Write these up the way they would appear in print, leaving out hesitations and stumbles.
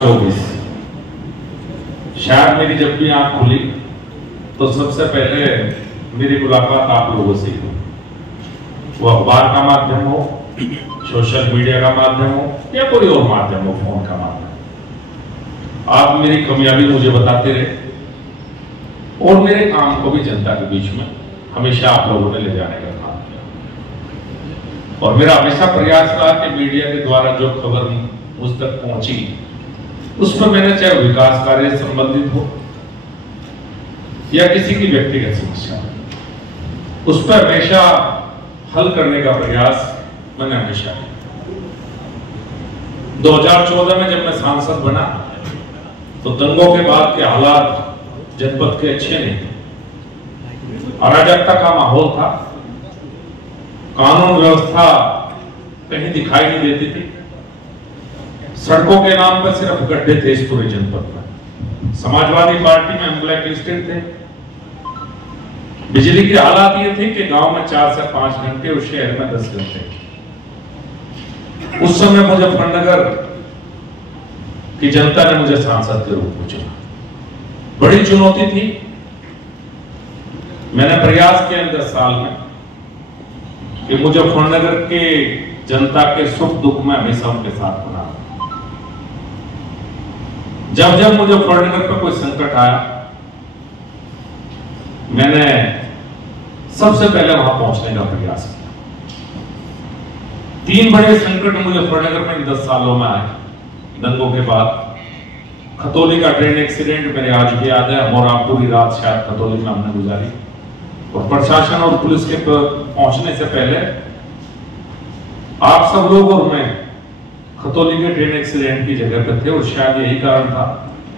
24 शायद मेरी जब भी आंख खुली तो सबसे पहले मेरी मुलाकात आप लोगों से हुई। वो अखबार का माध्यम हो, सोशल मीडिया का माध्यम हो या कोई और माध्यम हो, फोन का माध्यम। आप मेरी कामयाबी मुझे बताते रहे और मेरे काम को भी जनता के बीच में हमेशा आप लोगों ने ले जाने का काम किया। और मेरा हमेशा प्रयास रहा कि मीडिया के द्वारा जो खबर मुझ तक पहुंची उस पर मैंने चाहे विकास कार्य से संबंधित हो या किसी की व्यक्तिगत समस्या हो, उस पर हमेशा हल करने का प्रयास मैंने हमेशा किया। 2014 में जब मैं सांसद बना तो दंगों के बाद के हालात जनपद के अच्छे नहीं थे। अराजकता का माहौल था, कानून व्यवस्था कहीं दिखाई नहीं देती थी। सड़कों के नाम पर सिर्फ गड्ढे थे इस पूरे जनपद में। समाजवादी पार्टी में हम ब्लैक लिस्टेड थे। बिजली के हालात ये थे कि गांव में 4 से 5 घंटे और शहर में 10 घंटे। उस समय मुजफ्फरनगर की जनता ने मुझे सांसद के रूप में चुना। बड़ी चुनौती थी। मैंने प्रयास किया 10 साल में कि मुजफ्फरनगर के जनता के सुख दुख में हमेशा उनके साथ बना। जब जब मुजफ्फरनगर पर कोई संकट आया मैंने सबसे पहले वहां पहुंचने का प्रयास किया। 3 बड़े संकट मुजफ्फरनगर में 10 सालों में आए। दंगों के बाद खतौली का ट्रेन एक्सीडेंट मेरे आज भी याद है। और आप पूरी रात शायद खतौली में हमने गुजारी और प्रशासन और पुलिस के पहुंचने से पहले आप सब लोग और मैं खतौली के ट्रेन एक्सीडेंट की जगह पर थे। और शायद यही कारण था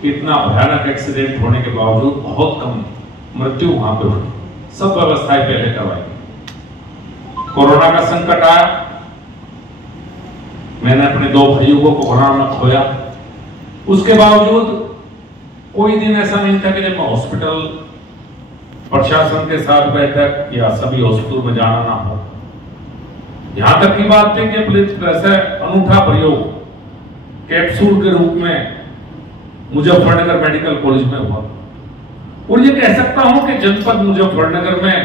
कि इतना भयानक एक्सीडेंट होने के बावजूद बहुत कम मृत्यु वहां पर हुई। सब व्यवस्थाएं पहले करवाई। कोरोना का संकट आया, मैंने अपने 2 भाइयों को कोरोना में खोया। उसके बावजूद कोई दिन ऐसा नहीं था कि जब मैं हॉस्पिटल प्रशासन के साथ बैठक या सभी हॉस्पिटल में जाना ना हो। यहां तक की बात थी कि पुलिस ऐसा अनूठा प्रयोग कैप्सूल के रूप में मुजफ्फरनगर मेडिकल कॉलेज में हुआ। और ये कह सकता हूं कि जनपद मुजफ्फरनगर में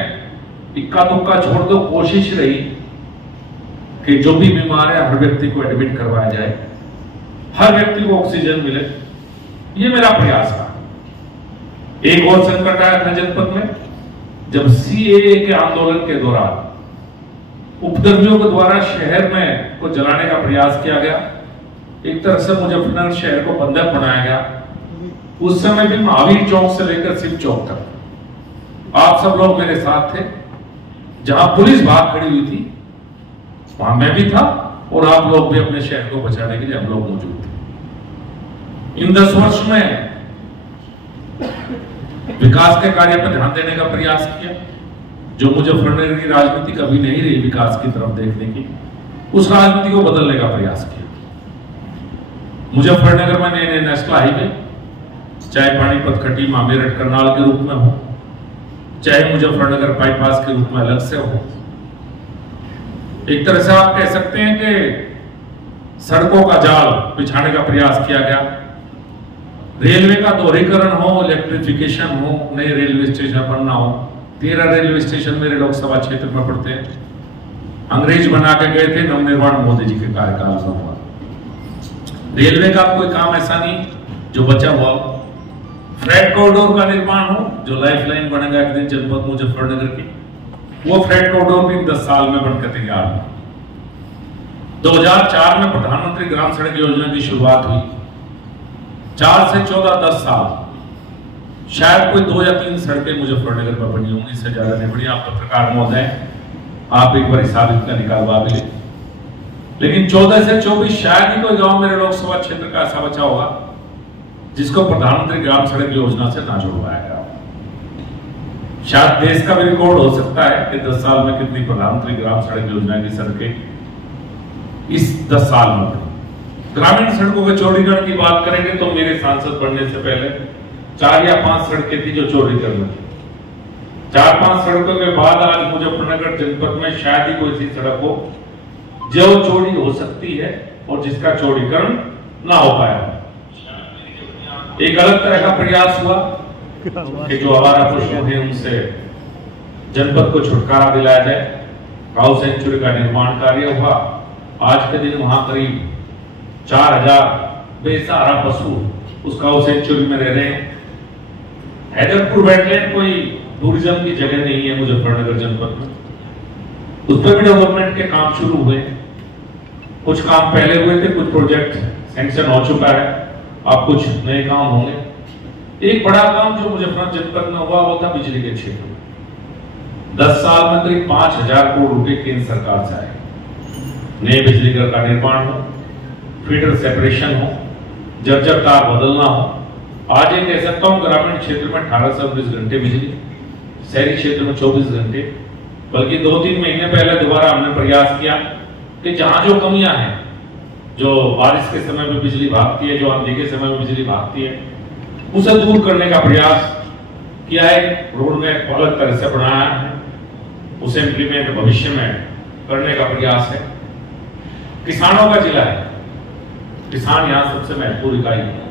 इक्का दुक्का छोड़ दो, कोशिश रही कि जो भी बीमार है हर व्यक्ति को एडमिट करवाया जाए, हर व्यक्ति को ऑक्सीजन मिले। ये मेरा प्रयास था। एक और संकट आया था जनपद में जब सीएए के आंदोलन के दौरान उपद्रवियों के द्वारा शहर में को जलाने का प्रयास किया गया। एक तरह से मुजफ्फरनगर शहर को बंधक बनाया गया। उस समय भी महावीर चौक से लेकर शिव चौक तक आप सब लोग मेरे साथ थे। जहां पुलिस भाग खड़ी हुई थी वहां मैं भी था और आप लोग भी अपने शहर को बचाने के लिए हम लोग मौजूद थे। इन 10 वर्ष में विकास के कार्य पर ध्यान देने का प्रयास किया। जो मुजफ्फरनगर की राजनीति कभी नहीं रही विकास की तरफ देखने की, उस राजनीति को बदलने का प्रयास किया। मुजफ्फरनगर में नए नेशनल हाईवे, चाहे पानीपत खटीमा मेरठ करनाल के रूप में हो, चाहे मुजफ्फरनगर बाईपास के रूप में अलग से हो। एक तरह से आप कह सकते हैं कि सड़कों का जाल बिछाने का प्रयास किया गया। रेलवे का दोहरीकरण हो, इलेक्ट्रिफिकेशन हो, नए रेलवे स्टेशन बनना हो। 13 रेलवे स्टेशन मेरे लोकसभा क्षेत्र में पड़ते हैं। अंग्रेज बना के गए थे, नवनिर्माण मोदी जी के कार्यकाल में हुआ। रेलवे का कोई काम ऐसा नहीं जो बचा हुआ। फ्रेट कॉरिडोर का निर्माण हो, जो लाइफलाइन बनेगा एक दिन जनपद मुजफ्फरनगर की, वो फ्रेट कॉरिडोर भी 10 साल में बनकर तैयार हुआ। 2004 में प्रधानमंत्री ग्राम सड़क योजना की शुरुआत हुई। 4 से 14 10 साल शायद कोई 2 या 3 सड़कें मुजफ्फरनगर में बनी होंगी, इससे ज्यादा नहीं बनी। आप पत्रकार महोदय, आप एक बार हिसाब इतना निकालवा भी लें। लेकिन 14 से 24 शायद ही कोई गांव मेरे लोकसभा क्षेत्र का ऐसा बचा होगा जिसको प्रधानमंत्री ग्राम सड़क योजना से ना जुड़वाया गया। शायद देश का भी रिकॉर्ड हो सकता है कि 10 साल में कितनी प्रधानमंत्री ग्राम सड़क योजना की सड़कें इस 10 साल में बनी। ग्रामीण सड़कों के चौड़ीकरण की बात करेंगे तो मेरे सांसद बनने से पहले 4 या 5 सड़कें थी जो चौड़ीकरण थी। 4-5 सड़कों के बाद आज मुजफ्फरनगर जनपद में शायद ही कोई सी सड़क हो जो चौड़ी हो सकती है और जिसका चौड़ीकरण ना हो पाया। एक अलग तरह का प्रयास हुआ कि जो आवारा पशु हैं उनसे जनपद को छुटकारा दिलाया जाए। काऊ सेंचुरी का निर्माण कार्य हुआ। आज के दिन वहां करीब 4000 बेसहारा पशु उस काऊ सेंचुरी में रह रहे हैं। हैदरपुर वेटलैंड कोई टूरिज्म की जगह नहीं है मुजफ्फरनगर जनपद में, उस पर भी डेवलपमेंट के काम शुरू हुए। कुछ काम पहले हुए थे, कुछ प्रोजेक्ट सैंक्शन हो चुका है, अब कुछ नए काम होंगे। एक बड़ा काम जो मुजफ्फरनगर जनपद में हुआ वो था बिजली के क्षेत्र में। 10 साल में करीब 5000 करोड़ रुपए केंद्र सरकार से आए। नए बिजली घर का निर्माण हो, फीडर सेपरेशन हो, जब तार बदलना हो। आज ये कह सकता हूं ग्रामीण क्षेत्र में 1819 घंटे बिजली, शहरी क्षेत्र में 24 घंटे। बल्कि 2-3 महीने पहले दोबारा हमने प्रयास किया कि जहां जो कमियां हैं, जो बारिश के समय में बिजली भागती है, जो आंधी के समय में बिजली भागती है, उसे दूर करने का प्रयास किया है। रोड में अलग तरह से बनाया है, उसे इंप्लीमेंट भविष्य में करने का प्रयास है। किसानों का जिला है, किसान यहां सबसे महत्वपूर्ण इकाई है।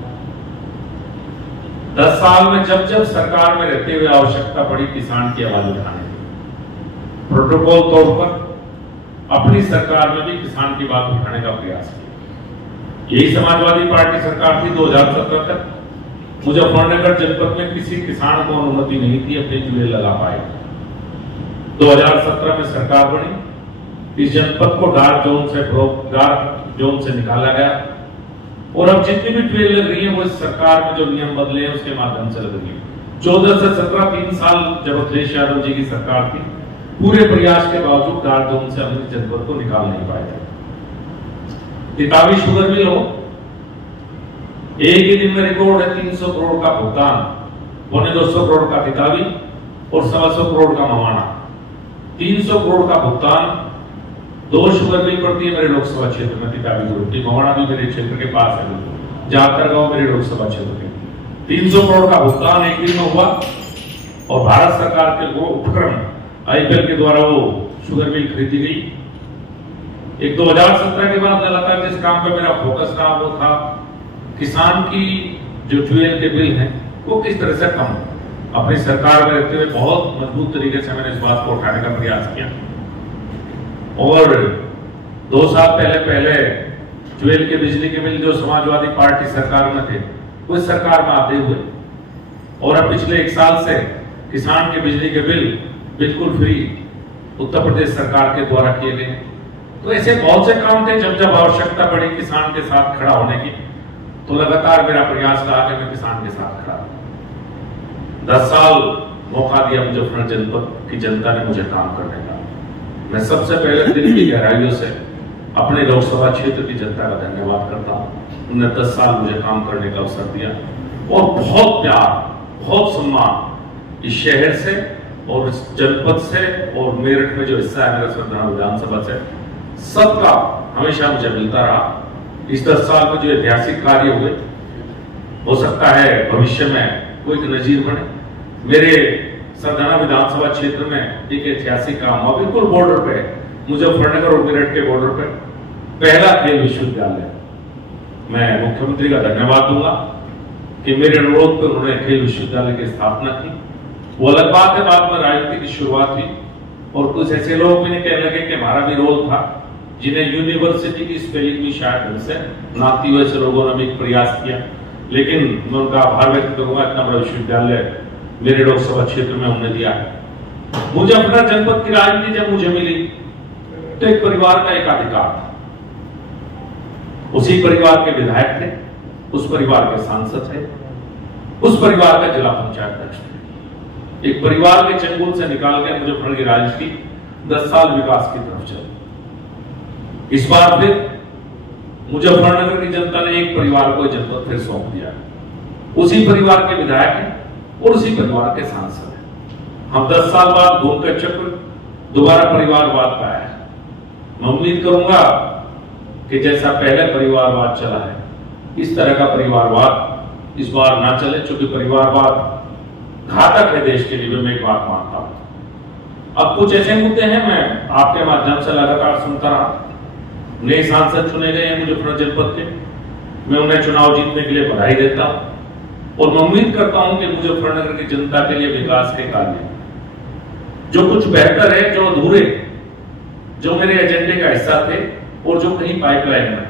10 साल में जब जब सरकार में रहते हुए आवश्यकता पड़ी किसान की आवाज उठाने की, प्रोटोकॉल तौर पर अपनी सरकार में भी किसान की बात उठाने का प्रयास किया। यही समाजवादी पार्टी सरकार थी 2017 तक। मुजफ्फरनगर जनपद में किसी किसान को अनुमति नहीं थी अपने चूल्हे लगा पाए। 2017 में सरकार बनी, इस जनपद को डार्क जोन से निकाला गया और अब जितनी भी ट्रेल लग रही है वो इस सरकार में जो नियम बदले हैं उसके माध्यम से लग रही है। 14 से 17 3 साल जब अखिलेश यादव जी की सरकार थी, पूरे प्रयास के बावजूद डार्क जोन से अपने जनपद को निकाल नहीं पाए थे। तितावी शुगर मिल हो, एक ही दिन में रिकॉर्ड है 300 करोड़ का भुगतान, 250 करोड़ का तितावी और 125 करोड़ का मवाना। 300 करोड़ का भुगतान, 2 शुगर मिल पड़ती है मेरे लोकसभा क्षेत्र में, तितावी ग्रुप की। मवाना भी मेरे क्षेत्र के पास है, जाकर गांव मेरे लोकसभा क्षेत्र के। 300 करोड़ का भुगतान एक दिन में हुआ और भारत सरकार के उपक्रम आईपीएल के द्वारा वो शुगर मिल खरीदी गई। एक 2017 के बाद लगातार जिस काम पर मेरा फोकस रहा वो था किसान की जो फ्यूएल के बिल हैं वो किस तरह से कम। अपनी सरकार में रहते हुए बहुत मजबूत तरीके से मैंने इस बात को उठाने का प्रयास किया और 2 साल पहले फ्यूएल के बिजली के बिल जो समाजवादी पार्टी सरकार में थे वो इस सरकार में आते हुए और अब पिछले 1 साल से किसान के बिजली के बिल बिल्कुल फ्री उत्तर प्रदेश सरकार के द्वारा किए गए। तो ऐसे बहुत से काम थे जब जब आवश्यकता पड़ी किसान के साथ खड़ा होने की, तो लगातार मेरा प्रयास रहा कि मैं किसान के साथ खड़ा हूं। 10 साल मौका दिया मुजफ्फरनगर जनपद की जनता ने मुझे काम करने का। मैं सबसे पहले दिल की गहराइयों से अपने लोकसभा क्षेत्र की जनता का धन्यवाद करता हूं। उन्होंने 10 साल मुझे काम करने का अवसर दिया और बहुत प्यार, बहुत सम्मान इस शहर से और इस जनपद से और मेरठ में जो हिस्सा है मेरा सरदाना विधानसभा से, सबका हमेशा मुझे मिलता रहा। इस 10 साल में जो ऐतिहासिक कार्य हुए, हो सकता है भविष्य में कोई एक नजीर बने। मेरे सरदाना विधानसभा क्षेत्र में एक ऐतिहासिक काम हुआ, बिल्कुल बॉर्डर पे, मुजफ्फरनगर और मेरठ के बॉर्डर पे, पहला खेल विश्वविद्यालय। मैं मुख्यमंत्री का धन्यवाद दूंगा कि मेरे अनुरोध पर उन्होंने खेल विश्वविद्यालय की स्थापना की। वो अलग बात है, बाद में राजनीति की शुरुआत हुई और कुछ ऐसे लोग भी कहने लगे कि हमारा भी रोल था, जिन्हें यूनिवर्सिटी की स्पेलिंग भी शायद उनसे नाती हुए से लोगों ने भी प्रयास किया। लेकिन मैं उनका आभार व्यक्त करूंगा, इतना बड़ा विश्वविद्यालय मेरे लोकसभा क्षेत्र में उन्होंने दिया है। मुजफ्फरनगर जनपद की राजनीति जब मुझे मिली तो एक परिवार का एकाधिकार था। उसी परिवार के विधायक थे, उस परिवार के सांसद थे, उस परिवार का जिला पंचायत अध्यक्ष थे। एक परिवार के चंगुल से निकाल के मुजफ्फरनगर की राजनीति 10 साल विकास की तरफ चली। इस बार फिर मुजफ्फरनगर की जनता ने एक परिवार को जनपद फिर सौंप दिया। उसी परिवार के विधायक हैं और उसी परिवार के सांसद हैं। हम 10 साल बाद घूम का चक्र दोबारा परिवारवाद का है। मैं उम्मीद करूंगा कि जैसा पहले परिवारवाद चला है, इस तरह का परिवारवाद इस बार ना चले, क्योंकि परिवारवाद घातक है देश के लिए। मैं एक बात मानता हूं। अब कुछ ऐसे मुद्दे हैं, मैं आपके माध्यम से लगातार सुनता रहा। नए सांसद चुने गए हैं मुजफ्फरनगर जनपद के, मैं उन्हें चुनाव जीतने के लिए बधाई देता हूं। और मैं उम्मीद करता हूं कि मुजफ्फरनगर की जनता के लिए विकास के कार्य जो कुछ बेहतर है, जो अधूरे, जो मेरे एजेंडे का हिस्सा थे और जो कहीं पाइपलाइन में,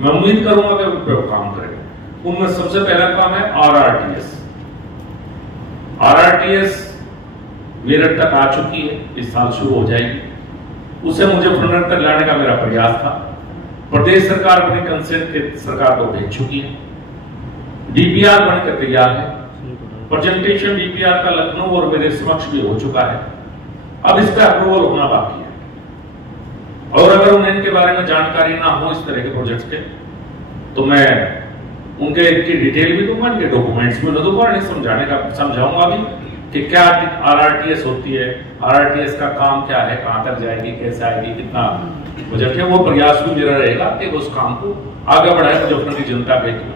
मैं उम्मीद करूंगा कि उन पर काम करेंगे। उनमें सबसे पहला काम है आरआरटीएस। आरआरटीएस मेरठ तक आ चुकी है, इस साल शुरू हो जाएगी। उसे मुजफ्फरनगर तक लाने का मेरा प्रयास था। प्रदेश सरकार अपने कंसेंट के सरकार को भेज चुकी है। डीपीआर बनकर तैयार है। प्रेजेंटेशन डीपीआर का लखनऊ और मेरे समक्ष भी हो चुका है। अब इसका अप्रूवल होना बाकी है। और अगर उन्हें इनके बारे में जानकारी ना हो इस तरह के प्रोजेक्ट्स के, तो मैं उनके इनकी डिटेल भी दूंगा, इनके डॉक्यूमेंट्स भी दूंगा, समझाऊंगा भी कि क्या आरआरटीएस होती है, आरआरटीएस का काम क्या है, कहां तक जाएगी, कैसे आएगी, कितना बजट है। वो प्रयास भी मेरा रहेगा कि उस काम को आगे बढ़ाए मुजफ्फरनगर की जनता के लिए।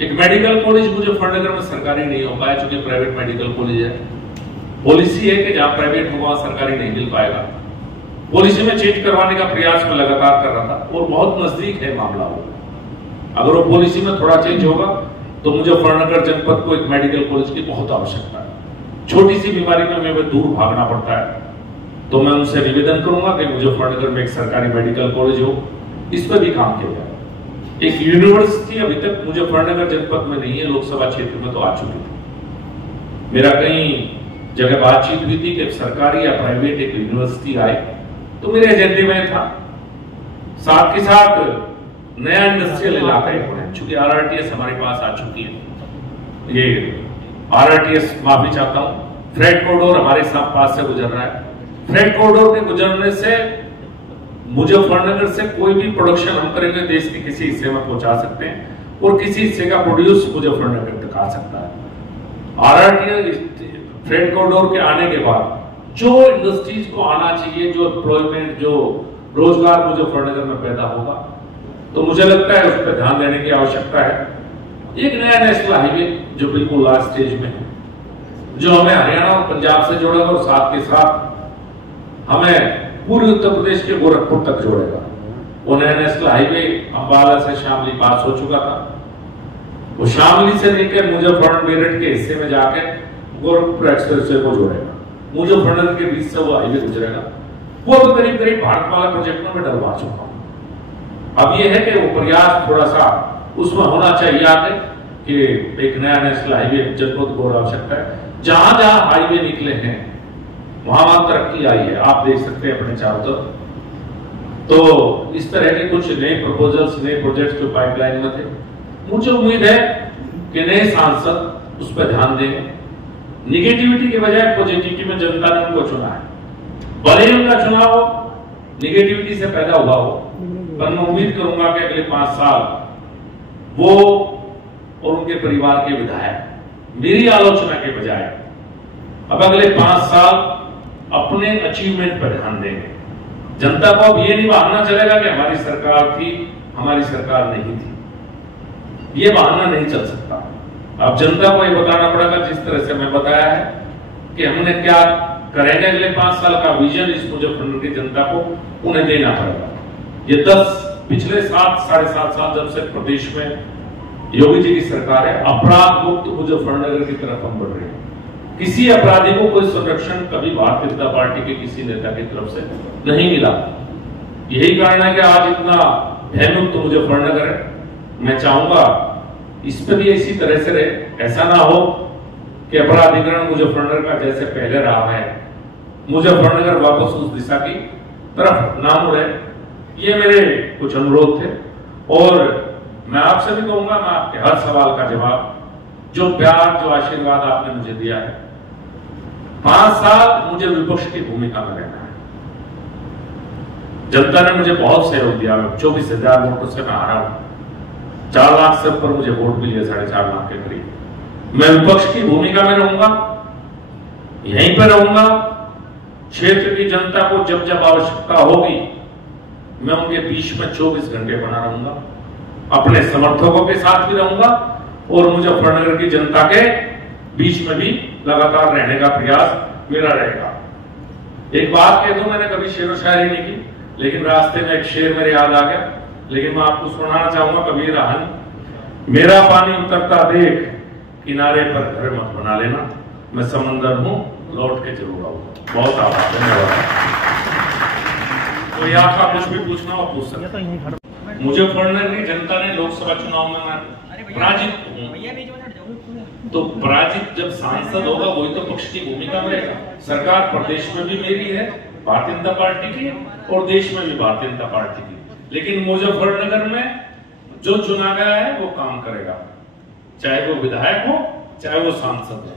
एक मेडिकल कॉलेज मुजफ्फरनगर में सरकारी नहीं हो पाया, चूंकि प्राइवेट मेडिकल कॉलेज है। पॉलिसी है कि जहां प्राइवेट होगा सरकारी नहीं मिल पाएगा। पॉलिसी में चेंज करवाने का प्रयास मैं लगातार कर रहा था और बहुत नजदीक है मामला वो। अगर वो पॉलिसी में थोड़ा चेंज होगा तो मुजफ्फरनगर जनपद को एक मेडिकल कॉलेज की बहुत आवश्यकता है। छोटी सी बीमारी में हमें दूर भागना पड़ता है, तो मैं उनसे निवेदन करूंगा कि मुजफ्फरनगर में एक सरकारी मेडिकल कॉलेज हो, इस पर भी काम किया जाए। एक यूनिवर्सिटी अभी तक मुजफ्फरनगर जनपद में नहीं है, लोकसभा क्षेत्र में तो आ चुकी थी। मेरा कहीं जगह बातचीत हुई थी कि सरकारी या प्राइवेट एक यूनिवर्सिटी आए, तो मेरे एजेंडे में था। साथ के साथ नया इंडस्ट्रियल इलाका है, चूंकि आरआरटीएस हमारे पास आ चुकी है। ये आरआरटीएस, माफी चाहता हूं, फ्रेट कॉरिडोर हमारे साथ पास से गुजर रहा है। फ्रेट कॉरिडोर के गुजरने से मुजफ्फरनगर से कोई भी प्रोडक्शन हम करेंगे देश के किसी हिस्से में पहुंचा सकते हैं और किसी हिस्से का प्रोड्यूस मुजफ्फरनगर तक आ सकता है। आरआरटीएस फ्रेट कॉरिडोर के आने के बाद जो इंडस्ट्रीज को आना चाहिए, जो एम्प्लॉयमेंट, जो रोजगार मुजफ्फरनगर में पैदा होगा, तो मुझे लगता है उस पर ध्यान देने की आवश्यकता है। एक नया नेशनल हाईवे जो बिल्कुल लास्ट स्टेज में है, जो हमें हरियाणा और पंजाब से जोड़ेगा और साथ के साथ हमें पूरे उत्तर प्रदेश के गोरखपुर तक जोड़ेगा। वो नया नेशनल हाईवे अंबाला से शामली पास हो चुका था। वो शामली से लेकर मुजफ्फरनगर मेरठ के हिस्से में जाकर गोरखपुर एक्सप्रेसवे को जोड़ेगा। मुजफ्फरनगर के बीच से वो हाईवे गुजरेगा। वो तो करीब करीब भारतमाला प्रोजेक्ट में डलवा चुका हूं। अब ये है कि वो प्रयास थोड़ा सा उसमें होना चाहिए आगे कि एक नया नेशनल हाईवे जनपद को आवश्यकता है। जहां जहां हाईवे निकले हैं वहां तरक्की आई है, आप देख सकते हैं अपने चारों तरफ। तो इस तरह के कुछ नए प्रपोजल्स, नए प्रोजेक्ट्स जो पाइपलाइन में थे, मुझे उम्मीद है कि नए सांसद उस पर ध्यान देंगे। निगेटिविटी के बजाय पॉजिटिविटी में जनता ने उनको चुना है। भले ही उनका चुनाव निगेटिविटी से पैदा हुआ हो, पर मैं उम्मीद करूंगा कि अगले 5 साल वो और उनके परिवार के विधायक मेरी आलोचना के बजाय अब अगले 5 साल अपने अचीवमेंट पर ध्यान देंगे। जनता को अब ये नहीं बहाना चलेगा कि हमारी सरकार थी, हमारी सरकार नहीं थी। ये बहाना नहीं चल सकता। अब जनता को ये बताना पड़ेगा, जिस तरह से मैं बताया है कि हमने क्या करेंगे अगले 5 साल का विजन इस मुजफ्फरनगर की जनता को उन्हें देना पड़ेगा। ये पिछले 7-7.5 साल जब से प्रदेश में योगी जी की सरकार है, अपराध मुक्त मुजफ्फरनगर की तरफ हम बढ़ रहे हैं। किसी अपराधी को कोई संरक्षण कभी भारतीय जनता पार्टी के किसी नेता की तरफ से नहीं मिला। यही कारण है कि आज इतना भयमुक्त मुजफ्फरनगर है। मैं चाहूंगा इस पर भी इसी तरह से रहे। ऐसा ना हो कि अपराधीकरण मुजफ्फरनगर का जैसे पहले रहा है, मुजफ्फरनगर वापस उस दिशा की तरफ ना मुड़े। ये मेरे कुछ अनुरोध थे और मैं आपसे भी कहूंगा, मैं आपके हर सवाल का जवाब, जो प्यार, जो आशीर्वाद आपने मुझे दिया है, 5 साल मुझे विपक्ष की भूमिका में रहना है। जनता ने मुझे बहुत सहयोग दिया। 24,000 वोटों से मैं हारा हूं। 4 लाख से ऊपर मुझे वोट मिले, 4.5 लाख के करीब। मैं विपक्ष की भूमिका में रहूंगा, यहीं पर रहूंगा। क्षेत्र की जनता को जब जब आवश्यकता होगी मैं उनके बीच में 24 घंटे बना रहूंगा। अपने समर्थकों के साथ भी रहूंगा और मुजफ्फरनगर की जनता के बीच में भी लगातार रहने का प्रयास मेरा रहेगा। एक बात कह दूं, मैंने कभी शेर व शायरी नहीं की, लेकिन रास्ते में एक शेर मेरे याद आ गया, लेकिन मैं आपको सुनाना चाहूंगा। कबीर आहन, मेरा पानी उतरता देख किनारे पर घर मत बना लेना, मैं समंदर हूं, लौट के जरूर आऊंगा। बहुत आभार, धन्यवाद। तो यहाँ का कुछ भी पूछना हो पूछ सकते हैं। मुजफ्फरनगर की जनता ने लोकसभा चुनाव में मैं पराजित हूं, तो पराजित जब सांसद होगा वही तो पक्ष की भूमिका में रहेगा। सरकार प्रदेश में भी मेरी है, भारतीय जनता पार्टी की, और देश में भी भारतीय जनता पार्टी की, लेकिन मुजफ्फरनगर में जो चुना गया है वो काम करेगा, चाहे वो विधायक हो चाहे वो सांसद हो,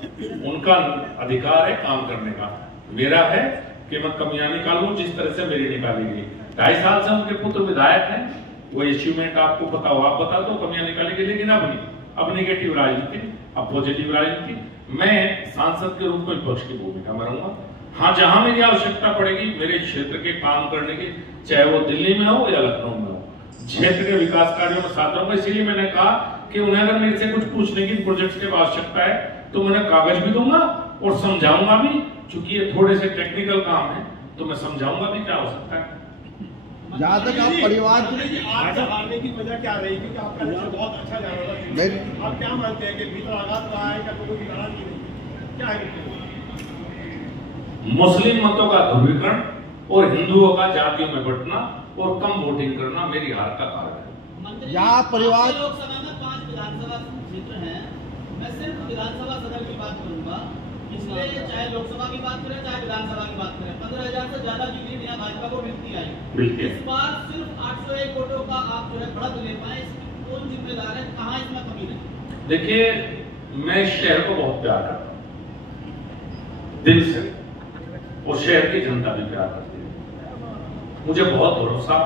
उनका अधिकार है काम करने का। मेरा है कि मैं कमियां निकालूं जिस तरह से मेरी निकाली गई। 2.5 साल से उनके पुत्र विधायक हैं, वो अचीवमेंट आपको पता हो, आप बता दो, कमियां निकाली गई। लेकिन अब निगेटिव राजनीति, अब पॉजिटिव राजनीति। मैं सांसद के रूप में विपक्ष की भूमिका में रहूंगा। हाँ, जहां मेरी आवश्यकता पड़ेगी मेरे क्षेत्र के काम करने की, चाहे वो दिल्ली में हो या लखनऊ में हो, क्षेत्र के विकास कार्यों में साथ रहूंगा। इसीलिए मैंने कहा कि उन्हें अगर मेरे से कुछ पूछने की प्रोजेक्ट की आवश्यकता है तो मैं कागज भी दूंगा और समझाऊंगा भी, क्योंकि ये थोड़े से टेक्निकल काम है, तो मैं समझाऊंगा भी क्या हो सकता है। जहाँ तक आप परिवार आज हारने की वजह क्या रहेगी कि आपका रिजल्ट बहुत अच्छा जा रहा है, आप क्या मानते हैं कि भीतर आघात रहा है, क्या कोई नाराजगी नहीं, क्या है? मुस्लिम मतों का ध्रुवीकरण और हिंदुओं का जातियों में बंटना और कम वोटिंग करना मेरी हार का कारण है। यहाँ परिवार लोकसभा में 5 विधानसभा क्षेत्र हैं, मैं सिर्फ विधानसभा सदन की बात करूंगा, इसलिए चाहे लोकसभा की बात करें चाहे विधानसभा की बात करें, 15,000 से ज्यादा की लीड यहाँ भाजपा को मिलती आई। इस बार सिर्फ 801 वोटों का आप जो है बढ़त ले पाए, इसकी कौन जिम्मेदार है, कहाँ इसमें कमी है? देखिए, मैं शहर को बहुत प्यार करता हूँ दिल से, और शहर की जनता भी प्यार करती है। मुझे बहुत भरोसा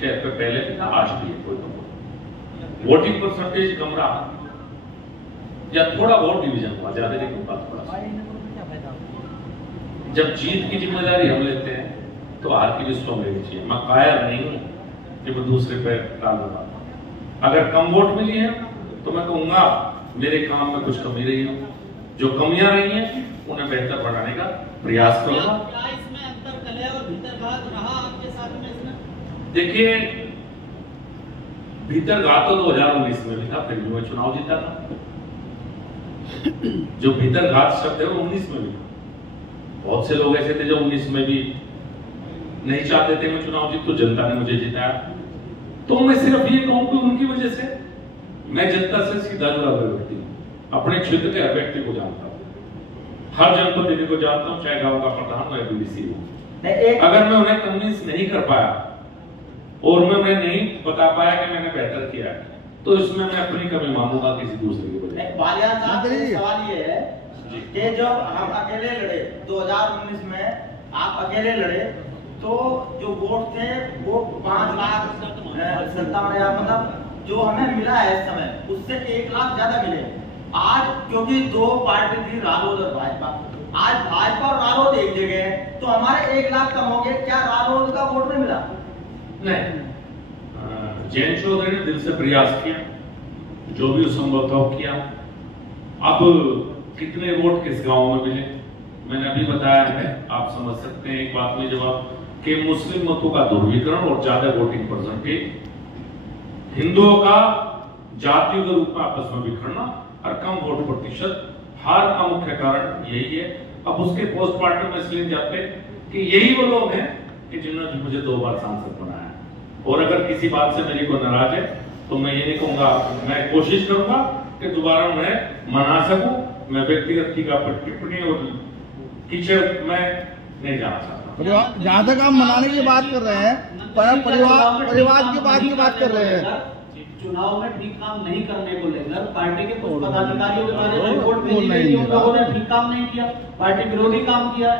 शहर पे पहले भी था, आज भी है। कोई तो वोटिंग परसेंटेज कम रहा या थोड़ा वोट डिवीजन हुआ, ज्यादा नहीं होगा थोड़ा। जब जीत की जिम्मेदारी हम लेते हैं तो हार की भी स्वयं लेनी चाहिए। मैं कायर नहीं हूं कि मैं दूसरे पे डाल दूंगा। अगर कम वोट मिली है तो मैं कहूंगा मेरे काम में कुछ कमी रही है, जो कमियां रही हैं उन्हें बेहतर बनाने का प्रयास करूंगा। क्या इसमें अंतर कलह और भीतरघात रहा आपके साथ में इसमें? देखिए, भीतरघात तो 2019 में भी था, फिर भी मैं चुनाव जीता था। जो भीतरघात शब्द है वो 19 में भी था। बहुत से लोग ऐसे थे जो 19 में भी नहीं चाहते थे मैं चुनाव जीत, तो जनता ने मुझे जिताया। तो मैं सिर्फ ये कहूं कि उनकी वजह से मैं जनता से सीधा जुड़ा हुआ व्यक्ति हूं, अपने क्षेत्र के हर व्यक्ति को जानता हूं, हर जनप्रतिनिधि को जानता हूं, चाहे गांव का प्रधान हो या बीडीसी हो। अगर मैं उन्हें कन्विंस नहीं कर पाया और मैं उन्हें नहीं बता पाया कि मैंने बेहतर किया है, तो इसमें मैं अपनी कमी मानूंगा किसी दूसरे की वजह। बालियान साहब, सवाल ये है कि जब हम अकेले लड़े 2019 में, आप अकेले लड़े तो जो वोट थे वो 5,57,000, मतलब जो हमें मिला है इस समय उससे 1 लाख ज्यादा मिले। आज क्योंकि 2 पार्टी थी, रालोद और भाजपा, आज भाजपा और रालोद एक जगह है, तो हमारे 1 लाख कम हो गए। क्या रालोद का वोट नहीं मिला? नहीं, जयंत चौधरी ने दिल से प्रयास किया, जो भी संभव था किया। अब कितने वोट किस गांव में मिले मैंने अभी बताया है, आप समझ सकते हैं एक बात में जवाब कि मुस्लिम मतों का ध्रुवीकरण और ज्यादा वोटिंग परसेंटेज, हिंदुओं का जातियों के रूप में आपस में बिखरना और कम वोट प्रतिशत, हार का मुख्य कारण यही है। अब उसके पोस्टमार्टम में इसलिए जाते कि यही वो लोग हैं कि जिन्होंने मुझे 2 बार सांसद बनाया, और अगर किसी बात से मेरी को नाराज है तो मैं ये नहीं कहूंगा, मैं कोशिश करूंगा कि दोबारा उन्हें मना सकूं। मैं व्यक्तिगत टीका पर टिप्पणी और कीचड़ में नहीं जाना चाहता। जहाँ तक आप मनाने की बात कर रहे हैं, परिवार की बात कर रहे हैं, चुनाव में ठीक काम नहीं करने को लेकर पार्टी के कुछ पदाधिकारियों के बारे में रिपोर्ट भेजी गई, उन लोगों ने ठीक काम नहीं किया, पार्टी विरोधी काम किया है।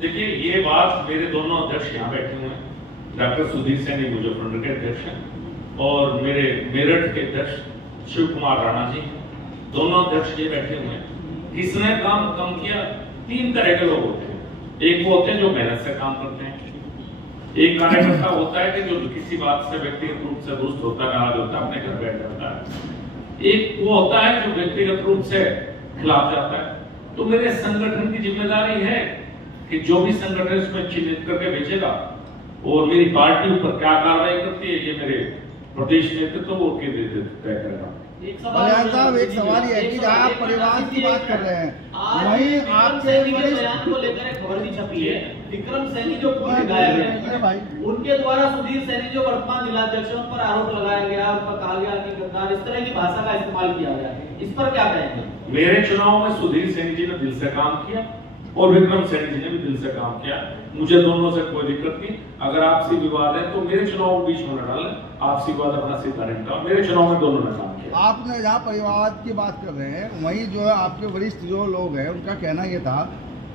देखिए, ये बात मेरे दोनों अध्यक्ष यहाँ बैठे हुए हैं, डॉक्टर सुधीर सैनी मुजफ्फरनगर के अध्यक्ष हैं और मेरे मेरठ के अध्यक्ष शिव कुमार राणा जी, दोनों अध्यक्ष ये बैठे हुए हैं। किसने काम कम किया? 3 तरह के लोग होते हैं। एक वो होते हैं जो मेहनत से काम करते हैं, एक कार्यकर्ता होता है कि जो किसी बात से व्यक्तिगत रूप से दुष्ट होता है, नाराज होता है, अपने घर बैठ जाता है। एक वो होता है जो व्यक्तिगत रूप से खिलाफ जाता है। तो मेरे संगठन की जिम्मेदारी है कि जो भी संगठन इसमें चिन्हित करके भेजेगा और मेरी पार्टी ऊपर क्या कार्रवाई करती है, ये मेरे प्रदेश नेतृत्व वो तय करेगा। बलियान साहब, एक सवाल ये है कि जहाँ आप परिवार की बात कर रहे हैं, वहीं आपके बयान को लेकर एक खबर भी छपी है। विक्रम सैनी जो पूर्व गायब है, उनके द्वारा सुधीर सैनी जो वर्तमान जिलाध्यक्ष है, उन पर आरोप लगाया गया, उन पर कहा गया कि गद्दार, इस तरह की भाषा का इस्तेमाल किया गया है। इस पर क्या कहेंगे? मेरे चुनाव में सुधीर सैनी जी ने दिल से काम किया और विक्रम सैनी जी ने भी दिल से काम किया। मुझे दोनों से कोई दिक्कत नहीं। अगर आपसी विवाद है तो मेरे चुनाव के बीच में न डालें, आपसी विवाद अपना सीधा निपटाओ। मेरे चुनाव में दोनों ने काम किया। आपने जहाँ परिवार की बात कर रहे हैं, वहीं जो है आपके वरिष्ठ जो लोग हैं, उनका कहना ये था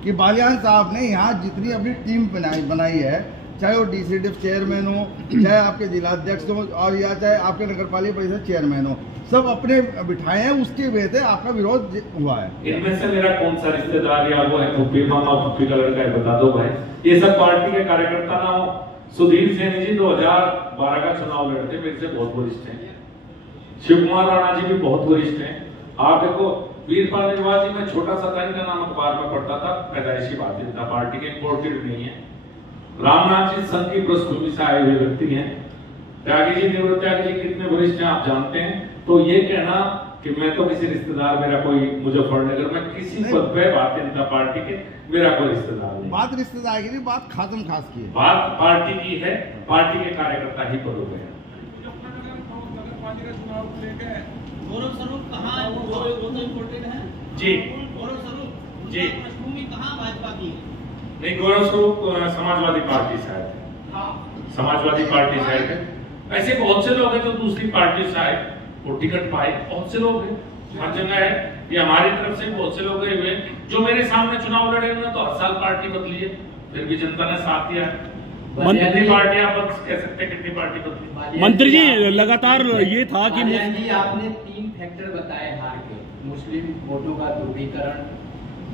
कि बालियान साहब ने यहाँ जितनी अपनी टीम बनाई है, चाहे वो डीसीडीएफ चेयरमैन हो, चाहे आपके जिलाध्यक्ष हो, और या चाहे आपके नगरपालिका परिषद चेयरमैन हो, सब अपने बिठाए हैं, उसकी वजह से आपका विरोध हुआ है। इनमें से मेरा कौन सा रिश्तेदार या वो है पुप्पी मामा पुप्पी का लड़का है, बता दो भाई। ये सब पार्टी के कार्यकर्ता ना हो। सुधीर सैनी जी 2012 का चुनाव लड़ते, मेरे से बहुत वरिष्ठ हैं। शिव कुमार राणा जी भी बहुत वरिष्ठ हैं। आप देखो, वीरपाल निर्वाल जी में छोटा सा था, इनका नाम अखबार में पढ़ता था, पैदाइशी भारतीय जनता पार्टी के, इम्पोर्टेड नहीं है। रामनाथ जी संघ की पृष्ठभूमि से आए हुए व्यक्ति हैं। त्यागी जी, निवृत्त त्यागी जी कितने वरिष्ठ हैं आप जानते हैं। तो ये कहना कि मैं तो किसी रिश्तेदार, मेरा कोई मुजफ्फरनगर में किसी पद पे भारतीय जनता पार्टी के मेरा कोई रिश्तेदार नहीं। बात रिश्तेदार की नहीं, बात खासम खास की है। बात पार्टी की है, पार्टी के कार्यकर्ता ही पदों पे है। गौरव स्वरूप कहाँ, वो तो इम्पोर्टेंट है जी। गौरव स्वरूप जी, पृष्ठभूमि कहाँ भाजपा की है? नहीं, गौरव स्वरूप समाजवादी पार्टी से आए थे। समाजवादी पार्टी से आए थे। ऐसे बहुत से लोग हैं जो दूसरी पार्टी से आए और टिकट पाए, बहुत से लोग हैं, हर जगह है। ये हमारी तरफ से बहुत से लोग हुए जो मेरे सामने चुनाव लड़े हुए, तो हर साल पार्टी बदली है, फिर भी जनता ने साथ दिया। कितनी पार्टी आप कह सकते हैं, कितनी पार्टी बदली? मंत्री जी, लगातार ये था कि जी आपने 3 फैक्टर बताए हार के, मुस्लिम वोटों का ध्रुवीकरण,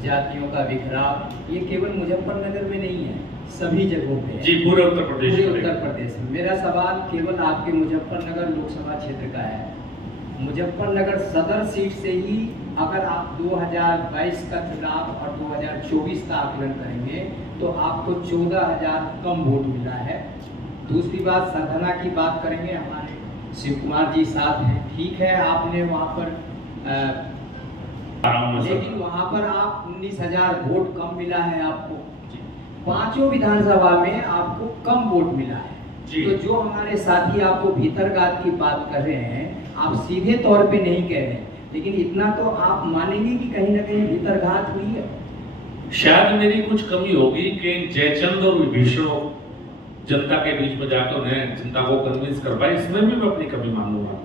जातियों का बिखराव। ये केवल मुजफ्फरनगर में नहीं है, सभी जगहों पे है। जी, पूरे उत्तर प्रदेश में। मेरा सवाल केवल आपके मुजफ्फरनगर लोकसभा क्षेत्र का है। मुजफ्फरनगर सदर सीट से ही अगर आप 2022 का चुनाव और 2024 का आकलन करेंगे तो आपको 14,000 कम वोट मिला है। दूसरी बात, सरधना की बात करेंगे, हमारे शिव कुमार जी साथ हैं, ठीक है, आपने वहाँ पर लेकिन वहाँ पर आप 19,000 वोट कम मिला है आपको। 5 विधानसभा में आपको कम वोट मिला है। तो जो हमारे साथी आपको भीतरघात की बात कर रहे हैं, आप सीधे तौर पे नहीं कह रहे हैं, लेकिन इतना तो आप मानेंगे कि कहीं ना कहीं भीतरघात हुई है। शायद मेरी कुछ कमी होगी कि जयचंद और विभीषण जनता के बीच में जाकर उन्हें जनता को कन्विंस कर पाए, इसमें भी मैं अपनी कमी मानूंगा।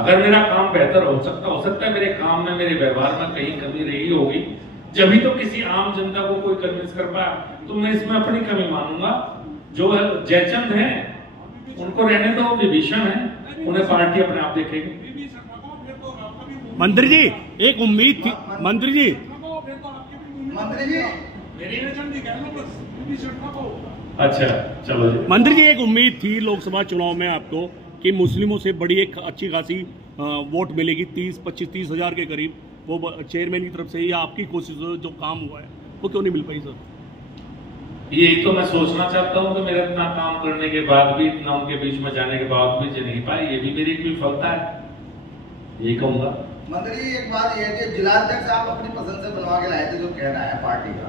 अगर मेरा काम बेहतर हो सकता है मेरे काम में, मेरे व्यवहार में कहीं कमी रही होगी, जब भी तो किसी आम जनता को कोई कन्विंस कर पाया, तो मैं इसमें अपनी कमी मानूंगा। जो जयचंद है उनको रहने दो, विभीषण है, उन्हें पार्टी अपने आप देखेगी। मंत्री जी, एक उम्मीद थी, मंत्री जी अच्छा चलो जी। मंत्री जी, एक उम्मीद थी लोकसभा चुनाव में आपको कि मुस्लिमों से बड़ी एक अच्छी खासी वोट मिलेगी, 25-30 हजार के करीब, वो चेयरमैन की तरफ से, या आपकी कोशिश जो काम हुआ है वो क्यों नहीं मिल पाई सर? यही तो मैं सोचना चाहता हूँ कि मेरा इतना काम करने के बाद भी, इतना उनके बीच में जाने के बाद भी जो नहीं पाए, ये भी मेरी एक विफलता है, यही कहूंगा। मंत्री जी, एक बात ये है कि जिलाध्यक्ष आप अपनी पसंद से बनवा के लाए थे, जो कह रहा है पार्टी का,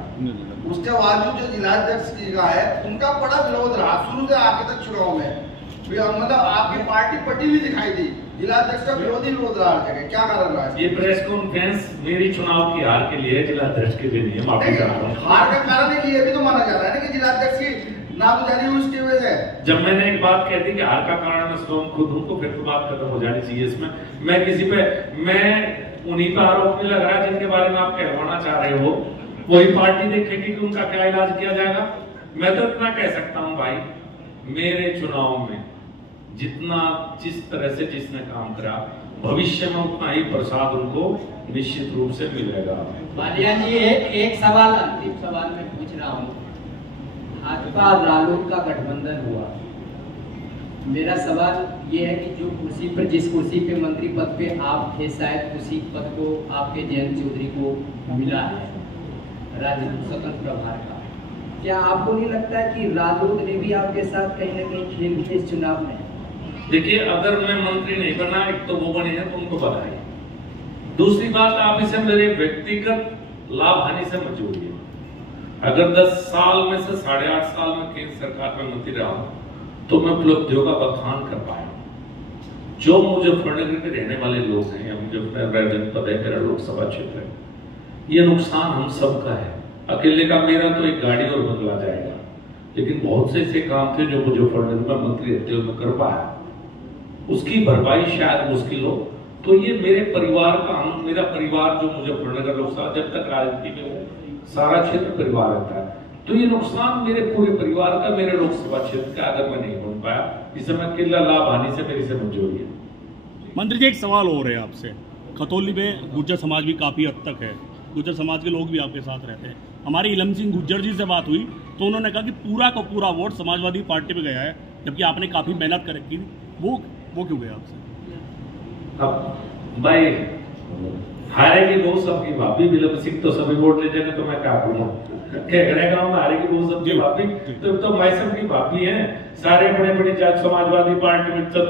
उसके बावजूद जो जिलाध्यक्ष की का है, उनका बड़ा विरोध रहा शुरू से आगे तक चुनाव में। मतलब आपकी पार्टी पटी हुई दिखाई दी, जिलाध्यक्ष का विरोधी विरोध रहा हर जगह, क्या कारण रहा है? ये प्रेस कॉन्फ्रेंस मेरी चुनाव की हार के लिए, जिलाध्यक्ष के लिए नहीं है, माफी चाहता हूँ। हार का कारण ये भी तो माना जा रहा है ना कि जिलाध्यक्ष की नागुजारी हुई, उसकी वजह से। जब मैंने एक बात कह दी कि हार का कारण मैं स्वयं खुद हूँ, तो फिर तो बात खत्म हो जानी चाहिए। इसमें मैं किसी पे, मैं उन्हीं पर आरोप नहीं लग रहा जिनके बारे में आप कहवाना चाह रहे हो। वही पार्टी देखेगी कि उनका क्या इलाज किया जाएगा। मैं तो इतना कह सकता हूँ भाई, मेरे चुनाव में जितना, जिस तरह से जिसने काम करा, भविष्य में उतना ही प्रसाद उनको निश्चित रूप से मिलेगा। बालिया जी, एक सवाल, अंतिम सवाल मैं पूछ रहा हूँ। भाजपा रालोद का गठबंधन हुआ, मेरा सवाल ये है कि जो कुर्सी पर, जिस कुर्सी पे मंत्री पद पे आप थे, शायद उसी पद को आपके जयंत चौधरी को मिला है, राज्य स्वतंत्र प्रभार का। क्या आपको नहीं लगता है कि रालोद ने भी आपके साथ कहीं ना कहीं खेल किया इस चुनाव में? देखिए, अगर मैं मंत्री नहीं बना, एक तो वो बने हैं तो उनको बधाई। दूसरी बात, आप इसे मेरे व्यक्तिगत लाभ हानि से मत जोड़िए। अगर 10 साल में से 8.5 साल में केंद्र सरकार में मंत्री रहा हूं तो मैं उपलब्धियों का बखान कर पाया। जो मुजफ्फरनगर के रहने वाले लोग हैं या मुजफ्फरनगर जनपद है, मेरा लोकसभा क्षेत्र है, ये नुकसान हम सबका है। अकेले का मेरा तो एक गाड़ी और बदला जाएगा, लेकिन बहुत से ऐसे काम थे जो मुजफ्फरनगर में मंत्री रहते हुए मैं कर पाया, उसकी भरपाई शायद मुश्किल हो। तो ये मेरे परिवार का, मेरा परिवार जो मुजफ्फरनगर लोकसभा, जब तक राजनीति में हो सारा क्षेत्र परिवार रहता है, तो ये नुकसान मेरे पूरे परिवार का, मेरे लोकसभा क्षेत्र का अगर मैं नहीं बन पाया, इसे मैं किला लाभ हानि से मेरी से मंजूरी है। मंत्री जी, एक सवाल हो रहा है आपसे। खतौली में गुर्जर समाज भी काफी हद तक है, गुर्जर समाज के लोग भी आपके साथ रहते हैं। हमारे इलम सिंह गुर्जर जी से बात हुई तो उन्होंने कहा कि पूरा का पूरा वोट समाजवादी पार्टी में गया है, जबकि आपने काफी मेहनत कर रखी थी। वो क्यों गया आपसे? अब भाई, हारेगी वो सबकी भाभी, विलम सिंह तो सभी वोट ले जाएंगे तो मैं क्या करूँ? खेखड़े गांव में हारेगी वो सबकी भाभी, तो भाई सबकी भाभी है। सारे बड़े बड़े जात समाजवादी पार्टी में तो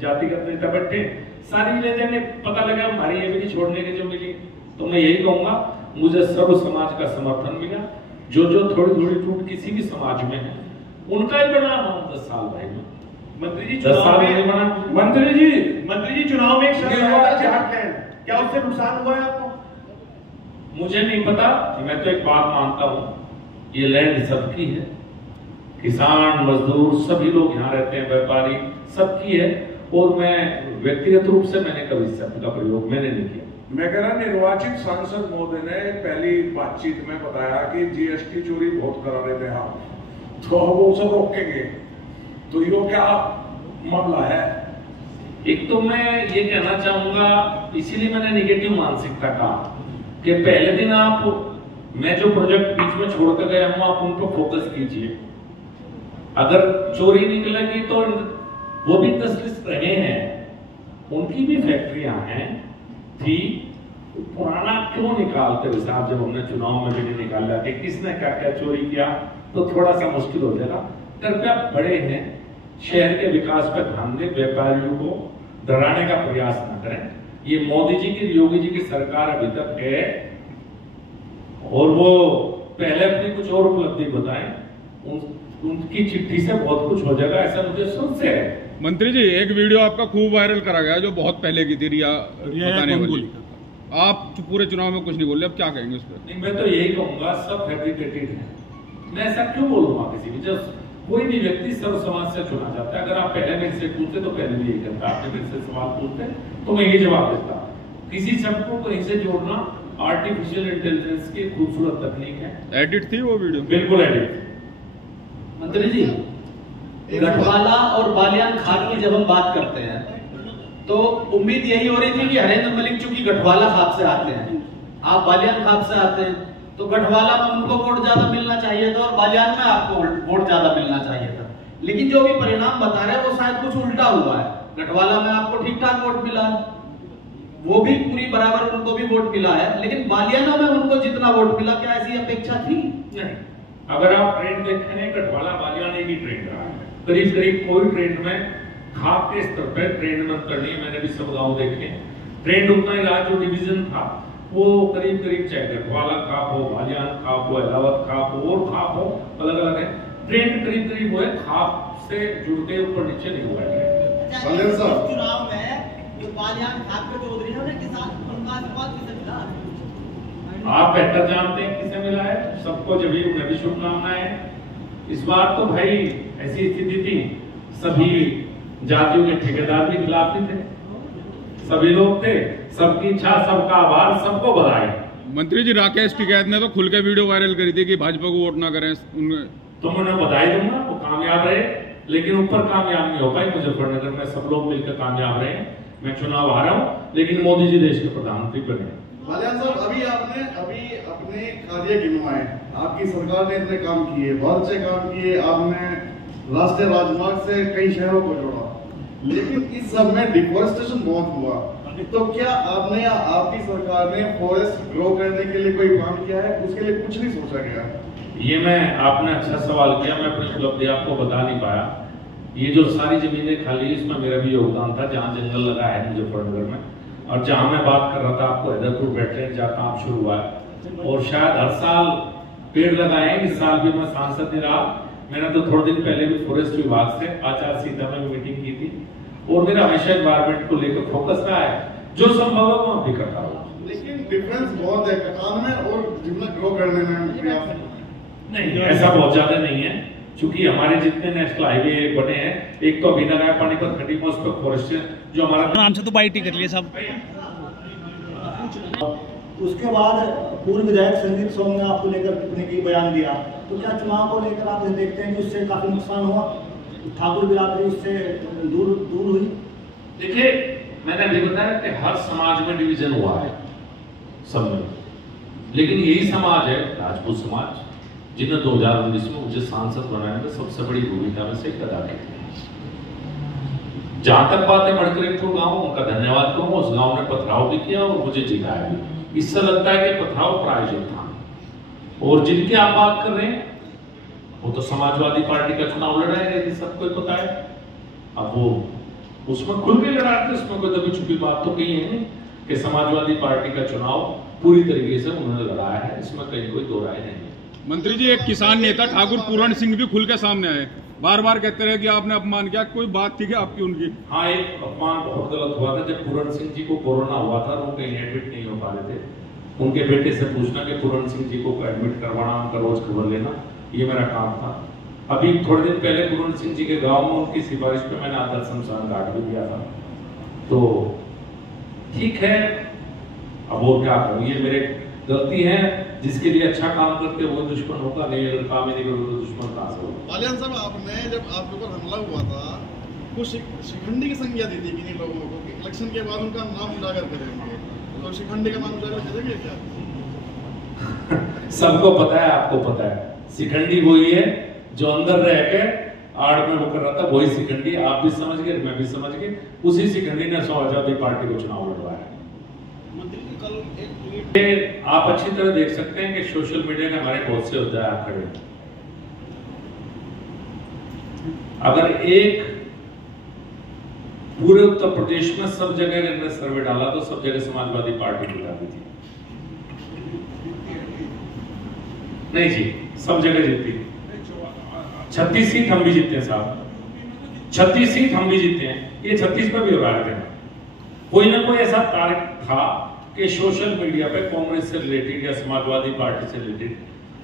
जातिगत नेता बैठे, सारी ले जाएंगे। पता लगा हमारी ये भी नहीं छोड़ने की जो मिली। तो मैं यही कहूंगा, मुझे सर्व समाज का समर्थन मिला। जो थोड़ी थोड़ी टूट किसी भी समाज में है, उनका ही बना 10 साल भाई में। मंत्री जी, 10 साल में बना। मंत्री जी चुनाव में एक शर्त है झारखंड, क्या उससे नुकसान हुआ है आपको? मुझे नहीं पता। मैं तो एक बात मानता हूं, ये लैंड सबकी है, किसान मजदूर सभी लोग यहाँ रहते हैं, व्यापारी सबकी है। और मैं व्यक्तिगत रूप से मैंने कभी शब्द का प्रयोग मैंने नहीं किया। मैं कह रहा, निर्वाचित सांसद महोदय ने पहली बातचीत में बताया कि जीएसटी चोरी बहुत करा रहे थे आप, तो अब वो सब रोकेंगे, तो ये क्या मामला है? एक तो मैं ये कहना चाहूंगा, इसीलिए मैंने निगेटिव मानसिकता कहा कि पहले दिन मैं जो प्रोजेक्ट बीच में छोड़ कर गया हूं, आप उन पर फोकस कीजिए। अगर चोरी निकलेगी तो वो भी तस्लीस रहे हैं, उनकी भी फैक्ट्रियां हैं थी, पुराना क्यों निकालते हुए साहब? जब हमने चुनाव में भी नहीं निकाला कि किसने क्या क्या चोरी किया, तो थोड़ा सा मुश्किल हो जाएगा। कृपया बड़े हैं, शहर के विकास पर ध्यान दें, व्यापारियों को डराने का प्रयास न करें। ये मोदी जी की, योगी जी की सरकार अभी तक है, और वो पहले अपनी कुछ और उपलब्धि बताएं, उनकी चिट्ठी से बहुत कुछ हो जाएगा, ऐसा मुझे संशय है। मंत्री जी, एक वीडियो आपका खूब वायरल करा गया जो बहुत पहले की थी, रिया बताने वाली। आप पूरे चुनाव में कुछ नहीं बोले, अब क्या कहेंगे उस पर? नहीं, मैं तो यही कहूंगा, सब फैब्रिकेटेड है। मैं ऐसा क्यों बोलूंगा किसी भी? जब कोई भी व्यक्ति सर्व समाज से चुना जाता है, अगर आप पहले मेरे से पूछते तो पहले भी यही करता, आपने मेरे से सवाल पूछते तो मैं यही जवाब देता। किसी शब्द को कहीं से जोड़ना आर्टिफिशियल इंटेलिजेंस की खूबसूरत तकनीक है। एडिट थी वो वीडियो? बिल्कुल एडिट। मंत्री जी, गढ़वाला और बालियान खाल की जब हम बात करते हैं तो उम्मीद यही हो रही थी कि हरेंद्र मलिक चूंकि गढ़वाला खाप से आते हैं, आप बालियान खाप से आते हैं, तो गढ़वाला में उनको वोट ज्यादा मिलना चाहिए था और बालियान में आपको वोट ज्यादा मिलना चाहिए था। लेकिन जो भी परिणाम बता रहे हैं वो शायद कुछ उल्टा हुआ है। गढ़वाला में आपको ठीक ठाक वोट मिला, वो भी पूरी बराबर उनको भी वोट मिला है, लेकिन बालियानों में उनको जितना वोट मिला, क्या ऐसी अपेक्षा थी? नहीं। अगर आप ट्रेंड देखें, गढ़वाला बालियान एक ही ट्रेंड रहा है, करीब करीब कोई ट्रेंड में खाप के स्तर पर ट्रेंड में करनी है। मैंने भी सब गाँव देखे, ट्रेंड उतना ही रहा। जो डिवीजन था वो करीब करीब, चाहे गढ़वाला खाप हो, बालियान खाप हो, इलाहाबाद खाप हो, और खाप हो, अलग अलग है, ट्रेंड करीब करीब हुए, खाप से जुड़ते ऊपर नीचे नहीं हुआ है। चुनाव में जो बालियान खाप के चौधरी है उन्हें किसान उनका आशीर्वाद किसे मिला? आप बेहतर जानते हैं किसे मिला है, सबको जब उन्हें भी शुभकामनाएं। इस बार तो भाई ऐसी स्थिति थी, सभी जातियों के ठेकेदार भी खिलाफ ही थे, सभी लोग थे, सबकी इच्छा, सबका आभार, सबको बधाई। मंत्री जी, राकेश टिकैत ने तो खुल के वीडियो वायरल करी थी कि भाजपा को वोट ना करें। तो मैं उन्हें बधाई दूंगा, वो कामयाब रहे, लेकिन ऊपर कामयाब नहीं हो पाई। मुजफ्फरनगर में सब लोग मिलकर कामयाब रहे। मैं चुनाव हारा हूं, लेकिन मोदी जी देश के प्रधानमंत्री बने। बालियान साहब, अभी आपने अपने कार्य गिनवाए, आपकी सरकार ने इतने काम किए, बहुत से काम किए, आपने राष्ट्रीय राजमार्ग से कई शहरों को जोड़ा, लेकिन इस सब में डिफोरेस्टेशन बहुत हुआ। तो क्या आपने या आपकी सरकार ने फॉरेस्ट ग्रो करने के लिए कोई काम किया है? उसके लिए कुछ नहीं सोचा गया? ये आपने अच्छा सवाल किया, मैं अपनी उपलब्धि आपको बता नहीं पाया। ये जो सारी जमीनें खाली है इसमें मेरा भी योगदान था, जहाँ जंगल लगा है मुजफ्फरनगर में, और जहाँ मैं बात कर रहा था आपको हैदरपुर वेटलैंड जहाँ काम शुरू हुआ है, और शायद हर साल पेड़ लगाए हैं। इस साल भी मैं सांसद नहीं रहा, मैंने तो थोड़े दिन पहले भी फॉरेस्ट विभाग से आचार संहिता में मीटिंग की थी, और मेरा हमेशा एनवायरमेंट को लेकर फोकस रहा है, जो संभव है वो मैं भी करता हूँ। लेकिन डिफरेंस बहुत है कटान में और जितना ग्रो करने में प्रयास नहीं, ऐसा बहुत ज्यादा नहीं है, क्योंकि हमारे जितने नेशनल हाईवे बने हैं, एक तो अभी लगा पानीपत खड़ी में, उस पर फॉरेस्ट जो हमारा नाम से तो बाइट ही कर लिए सब। उसके बाद पूर्व विधायक संदीप सोम ने आपको लेकर कितने की बयान दिया, तो क्या चुनाव को लेकर आप देखते हैं कि उससे काफी नुकसान हुआ, ठाकुर बिरादरी उससे दूर हुई? देखिए, मैंने अभी बताया कि हर समाज में डिवीजन हुआ है सब में, लेकिन यही समाज है राजपूत समाज जिन्हें 2019 में मुझे सांसद बनाने में सबसे बड़ी भूमिका में से अदा की थी। जहां तक बात है मड़करेपुर गांव, उनका धन्यवाद करूंगा, उस गांव ने पथराव भी किया और मुझे जिताया भी। इससे लगता है कि पथराव प्रायोजित था, और जिनकी आप बात कर रहे हैं वो तो समाजवादी पार्टी का चुनाव लड़ाए रहे थे, सबको पता है। अब वो उसमें खुल के लड़ा थे, उसमें कोई दबी छुपी बात तो कही है नहीं कि समाजवादी पार्टी का चुनाव पूरी तरीके से उन्होंने लड़ाया है, इसमें कहीं कोई दो राय नहीं है। मंत्री जी, एक किसान नेता ठाकुर पूरण सिंह भी खुल के सामने आए, बार बार कहते रहे कि आपने अपमान किया, कोई बात थी क्या आपकी उनकी? हाँ, एक अपमान बहुत गलत हुआ था। जब पूरण सिंह जी को कोरोना हुआ था, वो कहीं एडमिट नहीं हो पा रहे थे, उनके बेटे से पूछना कि पूरण सिंह जी को एडमिट करवाना, उनका रोज खबर लेना, ये मेरा काम था। अभी थोड़े दिन पहले पूरण सिंह जी के गाँव में उनकी सिफारिश पे मैंने आदर्श शमशान घाट भी दिया था, तो ठीक है। अब वो क्या करूँ, ये मेरे गलती है, जिसके लिए अच्छा काम करते वो दुश्मन होगा, नहीं अगर काम ही नहीं करोगे तो दुश्मन कहां से होगा। बालियान साहब, आपने जब आपके ऊपर हमला हुआ था कुछ शिखंडी की संज्ञा दी थी कि नहीं लोगों को, इलेक्शन के बाद उनका नाम उजागर करेंगे, तो शिखंडी का नाम उजागर करेंगे क्या? सबको पता है, आपको पता है, शिखंडी वही है जो अंदर रह के आड़ में वो कर रहा था, वही शिखंडी। आप भी समझ गए, मैं भी समझ गए, उसी शिखंडी ने समाजवादी पार्टी को चुनाव लड़वाया। आप अच्छी तरह देख सकते हैं कि सोशल मीडिया के हमारे बहुत से होता है खड़े। अगर एक पूरे उत्तर प्रदेश में सब जगह के अंदर सर्वे डाला तो सब जगह समाजवादी पार्टी जीती थी। नहीं जी, सब जगह जीती। 36 सीट हम भी जीते हैं साहब, 36 सीट हम भी जीते हैं। ये 36 पर भी हो रहा है। कोई ना कोई ऐसा तारीख था कि सोशल मीडिया पे कांग्रेस से रिलेटेड या समाजवादी पार्टी से रिलेटेड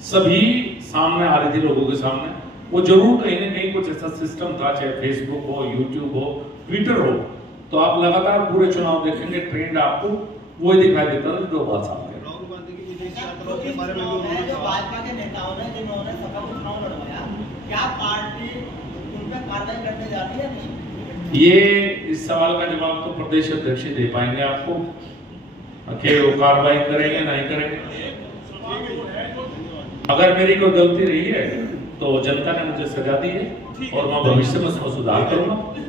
सभी सामने आ रही थी लोगों के सामने। वो जरूर कहीं ना कहीं कुछ ऐसा सिस्टम था, चाहे फेसबुक हो, यूट्यूब हो, ट्विटर हो, तो आप लगातार पूरे चुनाव देखेंगे, ट्रेंड आपको वो दिखाई देता था। दो बात सामने भाजपा के नेताओं ने जिन्होंने सपा को चुनाव लड़वाया, क्या पार्टी उन पर कार्रवाई करने जा रही है? ये इस सवाल का जवाब तो प्रदेश अध्यक्ष दे पाएंगे आपको, कि वो कार्रवाई करेंगे नहीं करेंगे। अगर मेरी कोई गलती रही है तो जनता ने मुझे सजा दी है, और मैं भविष्य में उसमें सुधार करूंगा।